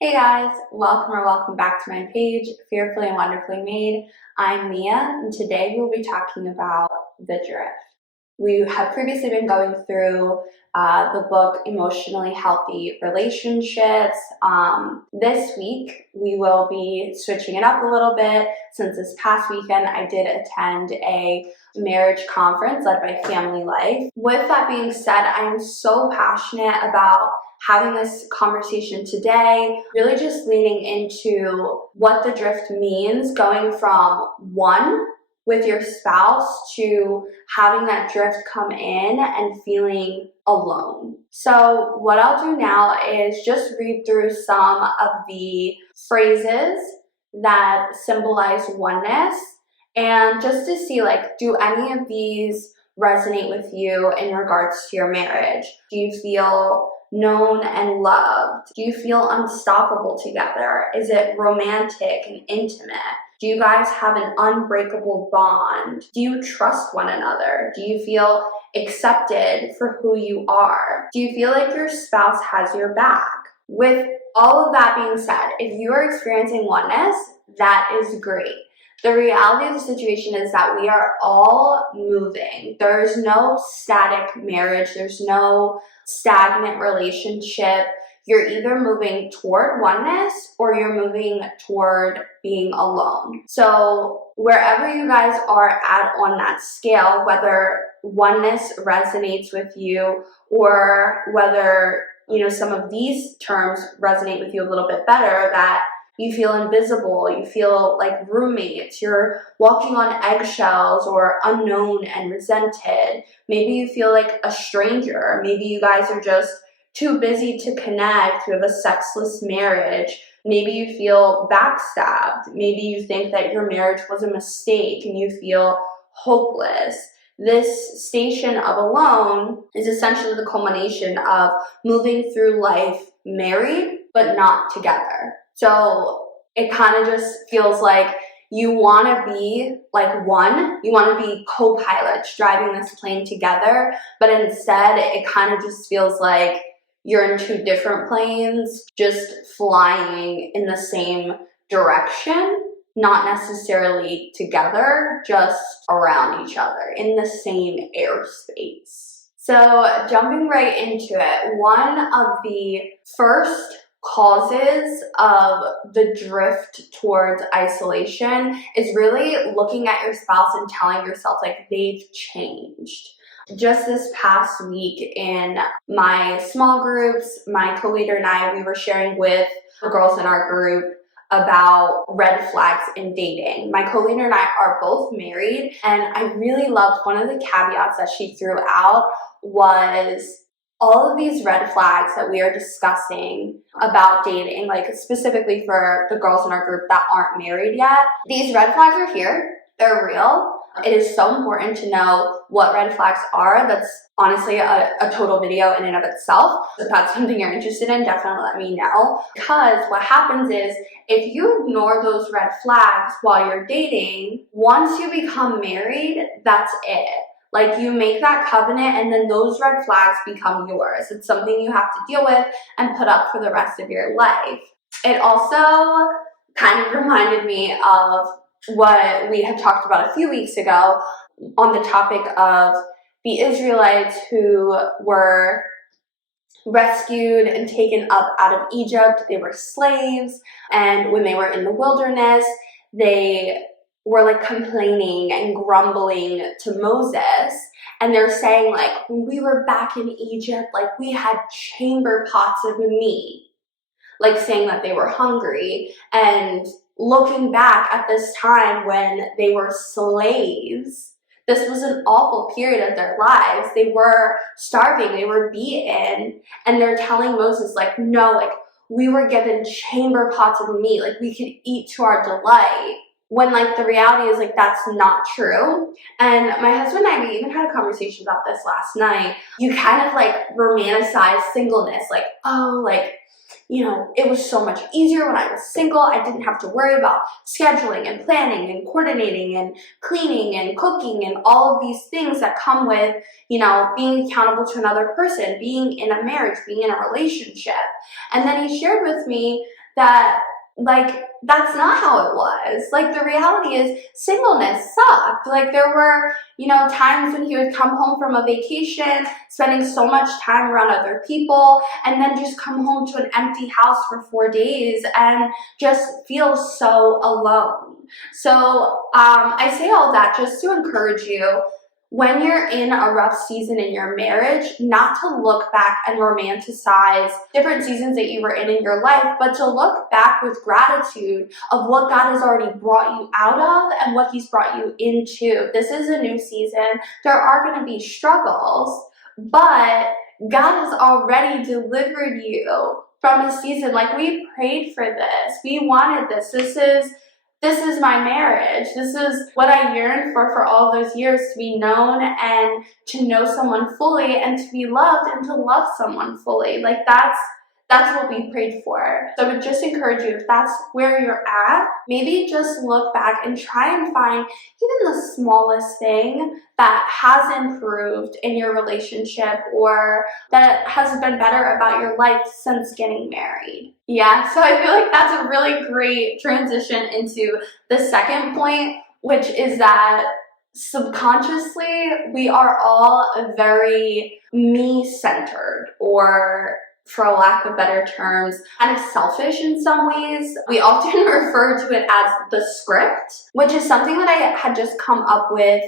Hey guys, welcome or welcome back to my page, Fearfully and Wonderfully Made. I'm Mia, and today we'll be talking about the drift. We have previously been going through the book Emotionally Healthy Relationships. This week we will be switching it up a little bit. Since this past weekend I did attend a marriage conference led by Family Life. With that being said, I am so passionate about having this conversation today, really just leaning into what the drift means, going from one with your spouse to having that drift come in and feeling alone. So what I'll do now is just read through some of the phrases that symbolize oneness, and just to see, do any of these resonate with you in regards to your marriage? Do you feel known and loved? Do you feel unstoppable together? Is it romantic and intimate? Do you guys have an unbreakable bond? Do you trust one another? Do you feel accepted for who you are? Do you feel like your spouse has your back? With all of that being said, if you are experiencing oneness, that is great. The reality of the situation is that we are all moving. There's no static marriage. There's no stagnant relationship. You're either moving toward oneness or you're moving toward being alone. So wherever you guys are at on that scale, whether oneness resonates with you or whether, some of these terms resonate with you a little bit better, that you feel invisible, you feel like roommates, you're walking on eggshells or unknown and resented. Maybe you feel like a stranger. Maybe you guys are just too busy to connect. You have a sexless marriage. Maybe you feel backstabbed. Maybe you think that your marriage was a mistake and you feel hopeless. This station of alone is essentially the culmination of moving through life married but not together. So it kind of just feels like you want to be like one, you want to be co-pilots driving this plane together, but instead it kind of just feels like you're in two different planes, just flying in the same direction, not necessarily together, just around each other in the same airspace. So jumping right into it, one of the first causes of the drift towards isolation is really looking at your spouse and telling yourself they've changed. Just this past week in my small groups, my co-leader and I, we were sharing with the girls in our group about red flags in dating. My co-leader and I are both married, and I really loved one of the caveats that she threw out was all of these red flags that we are discussing about dating, specifically for the girls in our group that aren't married yet. These red flags are here. They're real. It is so important to know what red flags are. That's honestly a total video in and of itself. If that's something you're interested in, definitely let me know. Because what happens is, if you ignore those red flags while you're dating, once you become married, that's it. You make that covenant and then those red flags become yours. It's something you have to deal with and put up for the rest of your life. It also kind of reminded me of what we had talked about a few weeks ago on the topic of the Israelites who were rescued and taken up out of Egypt. They were slaves, and when they were in the wilderness, they were complaining and grumbling to Moses, and they're saying when we were back in Egypt, we had chamber pots of meat, saying that they were hungry. And looking back at this time when they were slaves, this was an awful period of their lives. They were starving, they were beaten, and they're telling Moses no, we were given chamber pots of meat, we could eat to our delight. When the reality is that's not true. And my husband and I, we even had a conversation about this last night. You kind of romanticize singleness, it was so much easier when I was single. I didn't have to worry about scheduling and planning and coordinating and cleaning and cooking and all of these things that come with, being accountable to another person, being in a marriage, being in a relationship. And then he shared with me that, like, that's not how it was. Like, the reality is singleness sucked. Like, there were, times when he would come home from a vacation, spending so much time around other people, and then just come home to an empty house for 4 days and just feel so alone. So I say all that just to encourage you, when you're in a rough season in your marriage, not to look back and romanticize different seasons that you were in your life, but to look back with gratitude of what God has already brought you out of and what he's brought you into. This is a new season. There are going to be struggles, but God has already delivered you from a season. Like, we prayed for this. We wanted this. This is my marriage. This is what I yearned for all those years, to be known and to know someone fully and to be loved and to love someone fully. Like, that's what we prayed for. So I would just encourage you, if that's where you're at, maybe just look back and try and find even the smallest thing that has improved in your relationship or that has been better about your life since getting married. Yeah, so I feel like that's a really great transition into the second point, which is that subconsciously we are all very me-centered, or for lack of better terms, kind of selfish in some ways. We often refer to it as the script, which is something that I had just come up with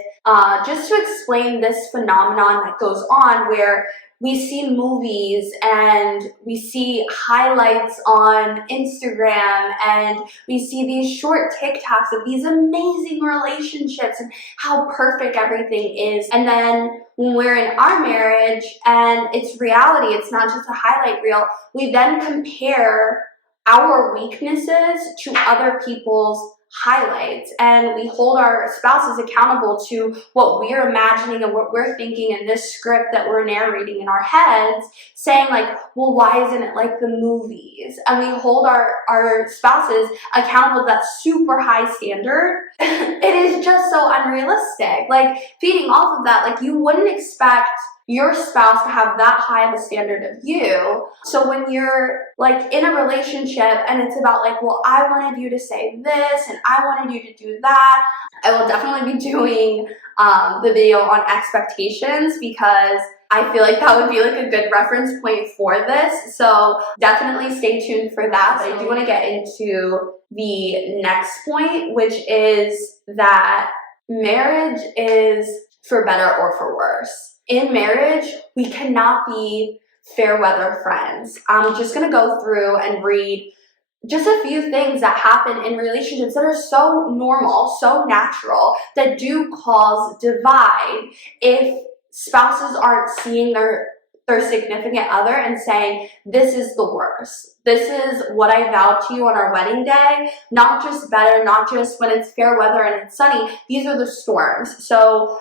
just to explain this phenomenon that goes on where we see movies and we see highlights on Instagram and we see these short TikToks of these amazing relationships and how perfect everything is. And then when we're in our marriage and it's reality, it's not just a highlight reel, we then compare our weaknesses to other people's highlights, and we hold our spouses accountable to what we're imagining and what we're thinking in this script that we're narrating in our heads, saying like, well, why isn't it like the movies? And we hold our spouses accountable to that super high standard. It is just so unrealistic. Like, feeding off of that, like, you wouldn't expect your spouse to have that high of a standard of you. So when you're like in a relationship and it's about like, well, I wanted you to say this and I wanted you to do that, I will definitely be doing the video on expectations, because I feel like that would be like a good reference point for this. So definitely stay tuned for that. But I do want to get into the next point, which is that marriage is for better or for worse. In marriage, we cannot be Fairweather Friends. I'm just going to go through and read just a few things that happen in relationships that are so normal, so natural, that do cause divide if spouses aren't seeing their significant other and saying, this is the worst. This is what I vowed to you on our wedding day. Not just better, not just when it's fair weather and it's sunny. These are the storms. So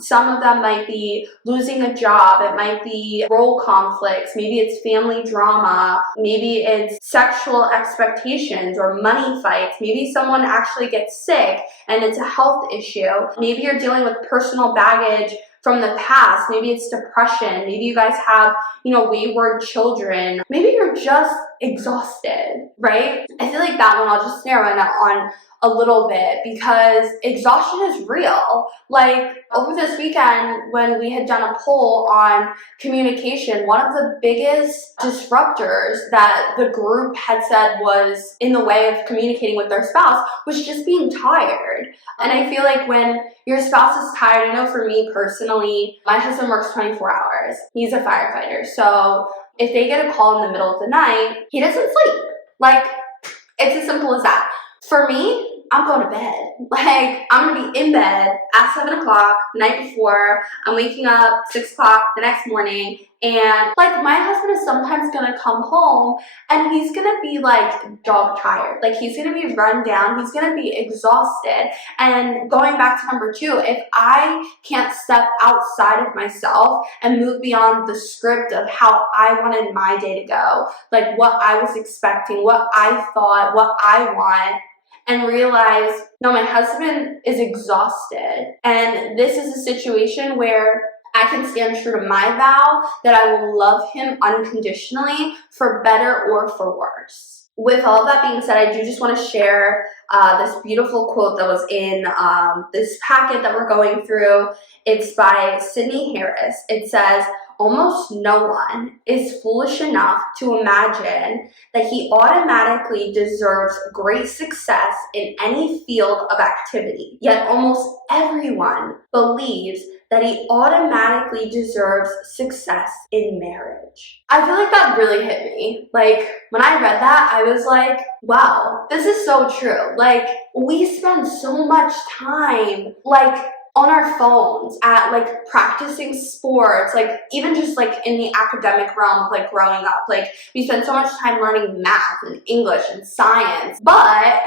some of them might be losing a job. It might be role conflicts. Maybe it's family drama. Maybe it's sexual expectations or money fights. Maybe someone actually gets sick and it's a health issue. Maybe you're dealing with personal baggage from the past. Maybe it's depression. Maybe you guys have, wayward children. Maybe you're just exhausted, right? I feel like that one, I'll just narrow it on a little bit, because exhaustion is real. Like, over this weekend when we had done a poll on communication, one of the biggest disruptors that the group had said was in the way of communicating with their spouse was just being tired. And I feel like when your spouse is tired, I know for me personally, my husband works 24 hours. He's a firefighter. So if they get a call in the middle of the night, he doesn't sleep. Like, it's as simple as that. For me, I'm going to bed. Like, I'm going to be in bed at 7 o'clock the night before. I'm waking up 6 o'clock the next morning. And like, my husband is sometimes going to come home and he's going to be like dog tired. Like, he's going to be run down. He's going to be exhausted. And going back to number 2, if I can't step outside of myself and move beyond the script of how I wanted my day to go, like what I was expecting, what I thought, what I want, and realize, no, my husband is exhausted. And this is a situation where I can stand true to my vow that I will love him unconditionally for better or for worse. with all that being said, I do just want to share this beautiful quote that was in this packet that we're going through. It's by Sydney Harris. It says, "Almost no one is foolish enough to imagine that he automatically deserves great success in any field of activity. Yet almost everyone believes that he automatically deserves success in marriage." I feel like that really hit me. Like, when I read that, I was like, wow, this is so true. Like, we spend so much time, like, on our phones at, like, practicing sports, like, even just, like, in the academic realm of, like, growing up. Like, we spend so much time learning math and English and science, but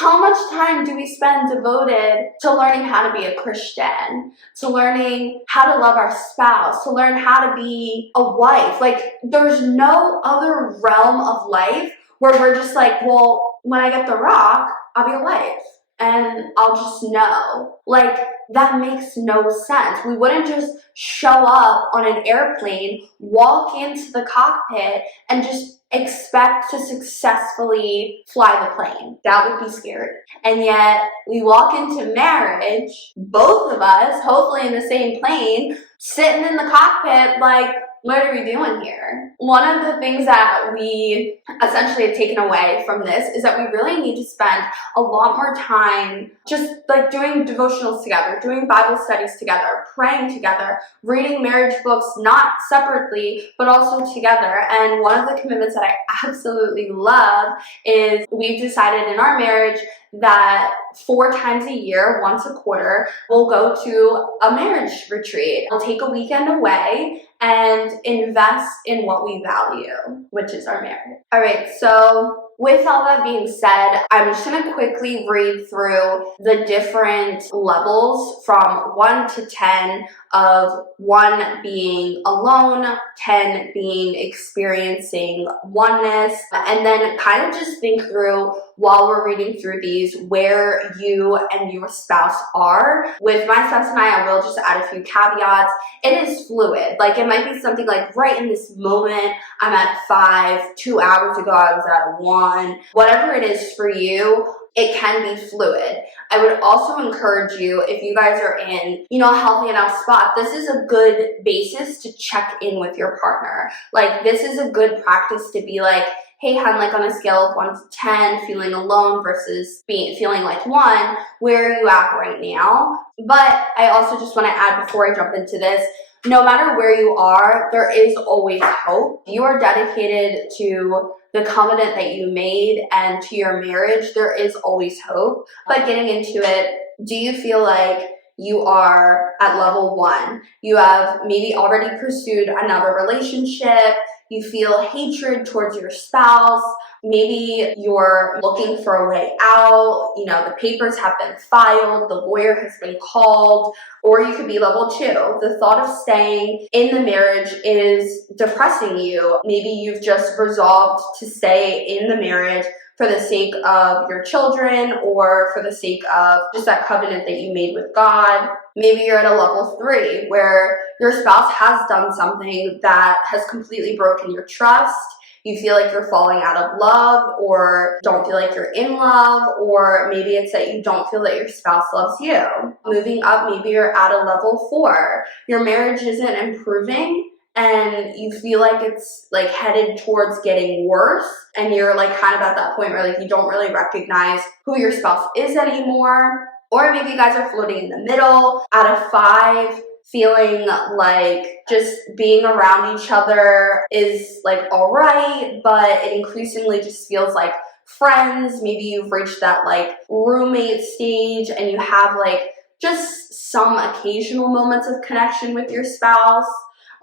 how much time do we spend devoted to learning how to be a Christian, to learning how to love our spouse, to learn how to be a wife? Like, there's no other realm of life where we're just like, well, when I get the rock, I'll be a wife and I'll just know. Like, that makes no sense. We wouldn't just show up on an airplane, walk into the cockpit, and just expect to successfully fly the plane. That would be scary. And yet, we walk into marriage, both of us, hopefully in the same plane, sitting in the cockpit like, what are we doing here? One of the things that we essentially have taken away from this is that we really need to spend a lot more time just like doing devotionals together, doing Bible studies together, praying together, reading marriage books, not separately, but also together. And one of the commitments that I absolutely love is we've decided in our marriage that 4 times a year, once a quarter, we'll go to a marriage retreat. We'll take a weekend away and invest in what we value, which is our marriage. All right, so with all that being said, I'm just gonna quickly read through the different levels from 1 to 10, of 1 being alone, 10 being experiencing oneness, and then kind of just think through while we're reading through these where you and your spouse are. With my spouse and I will just add a few caveats. It is fluid. Like, it might be something like right in this moment, I'm at 5, 2 hours ago I was at 1. Whatever it is for you, it can be fluid. I would also encourage you, if you guys are in, a healthy enough spot, this is a good basis to check in with your partner. Like, this is a good practice to be like, hey, hon, like on a scale of 1 to 10, feeling alone versus feeling like 1, where are you at right now? But I also just want to add before I jump into this, no matter where you are, there is always hope. You are dedicated to the covenant that you made and to your marriage. There is always hope. But getting into it, do you feel like you are at level 1? You have maybe already pursued another relationship. You feel hatred towards your spouse. Maybe you're looking for a way out. The papers have been filed. The lawyer has been called. Or you could be level 2. The thought of staying in the marriage is depressing you. Maybe you've just resolved to stay in the marriage for the sake of your children or for the sake of just that covenant that you made with God. Maybe you're at a level 3 where your spouse has done something that has completely broken your trust. You feel like you're falling out of love or don't feel like you're in love, or maybe it's that you don't feel that your spouse loves you. Moving up, maybe you're at a level 4. Your marriage isn't improving and you feel like it's like headed towards getting worse, and you're like kind of at that point where like you don't really recognize who your spouse is anymore. Or maybe you guys are floating in the middle at a 5, feeling like just being around each other is like all right, but it increasingly just feels like friends. Maybe you've reached that like roommate stage and you have like just some occasional moments of connection with your spouse.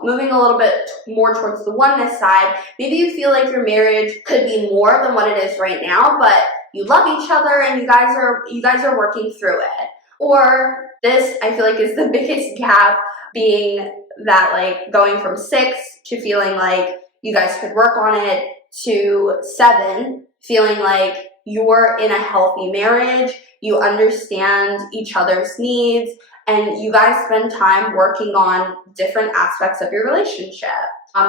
Moving a little bit more towards the oneness side, maybe you feel like your marriage could be more than what it is right now, but you love each other and you guys are working through it. Or this, I feel like, is the biggest gap, being that like going from 6 to feeling like you guys could work on it, to 7, feeling like you're in a healthy marriage, you understand each other's needs, and you guys spend time working on different aspects of your relationship.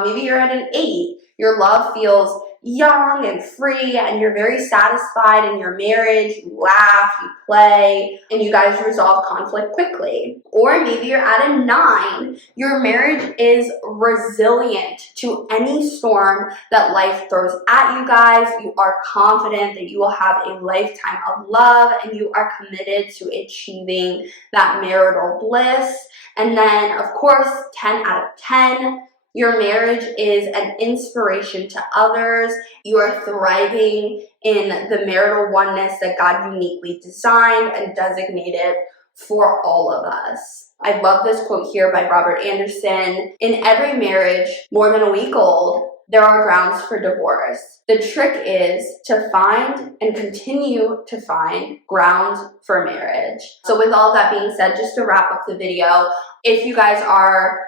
Maybe you're at an 8. Your love feels young and free and you're very satisfied in your marriage. You laugh, you play, and you guys resolve conflict quickly. Or maybe you're at a 9. Your marriage is resilient to any storm that life throws at you guys. You are confident that you will have a lifetime of love and you are committed to achieving that marital bliss. And then, of course, 10 out of 10. Your marriage is an inspiration to others. You are thriving in the marital oneness that God uniquely designed and designated for all of us. I love this quote here by Robert Anderson. In every marriage, more than a week old, there are grounds for divorce. The trick is to find and continue to find grounds for marriage. So with all that being said, just to wrap up the video, if you guys are,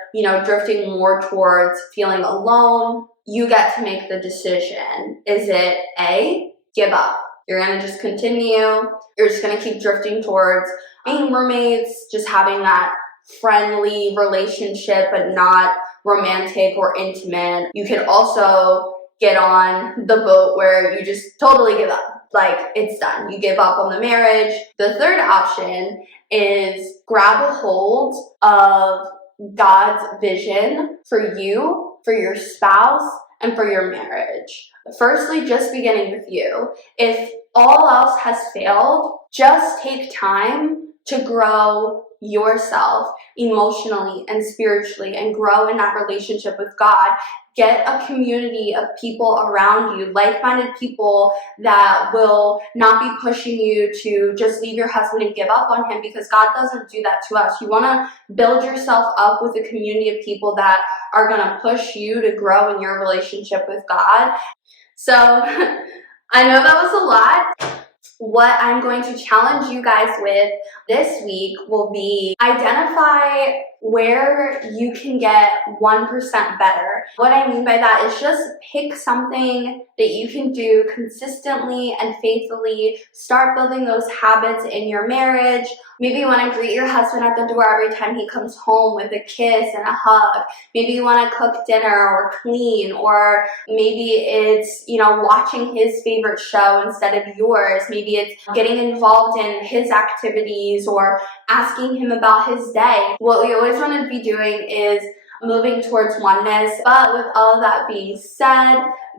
drifting more towards feeling alone, you get to make the decision. Is it A, give up? You're gonna just continue. You're just gonna keep drifting towards being roommates, just having that friendly relationship, but not romantic or intimate. You could also get on the boat where you just totally give up. Like, it's done. You give up on the marriage. The third option is grab a hold of God's vision for you, for your spouse, and for your marriage. Firstly, just beginning with you. If all else has failed, just take time to grow yourself emotionally and spiritually and grow in that relationship with God. Get a community of people around you, like-minded people that will not be pushing you to just leave your husband and give up on him, because God doesn't do that to us. You want to build yourself up with a community of people that are going to push you to grow in your relationship with God. So I know that was a lot. What I'm going to challenge you guys with this week will be identify where you can get 1% better. What I mean by that is just pick something that you can do consistently and faithfully. Start building those habits in your marriage. Maybe you want to greet your husband at the door every time he comes home with a kiss and a hug. Maybe you want to cook dinner or clean, or maybe it's, watching his favorite show instead of yours. Maybe it's getting involved in his activities or asking him about his day. What we always want to be doing is moving towards oneness. But with all of that being said,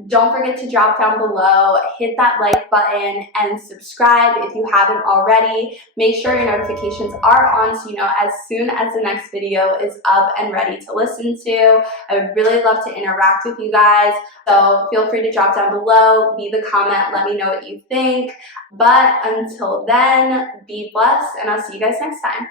don't forget to drop down below, hit that like button, and subscribe if you haven't already. Make sure your notifications are on so you know as soon as the next video is up and ready to listen to. I would really love to interact with you guys, so feel free to drop down below, leave a comment, let me know what you think. But until then, be blessed, and I'll see you guys next time.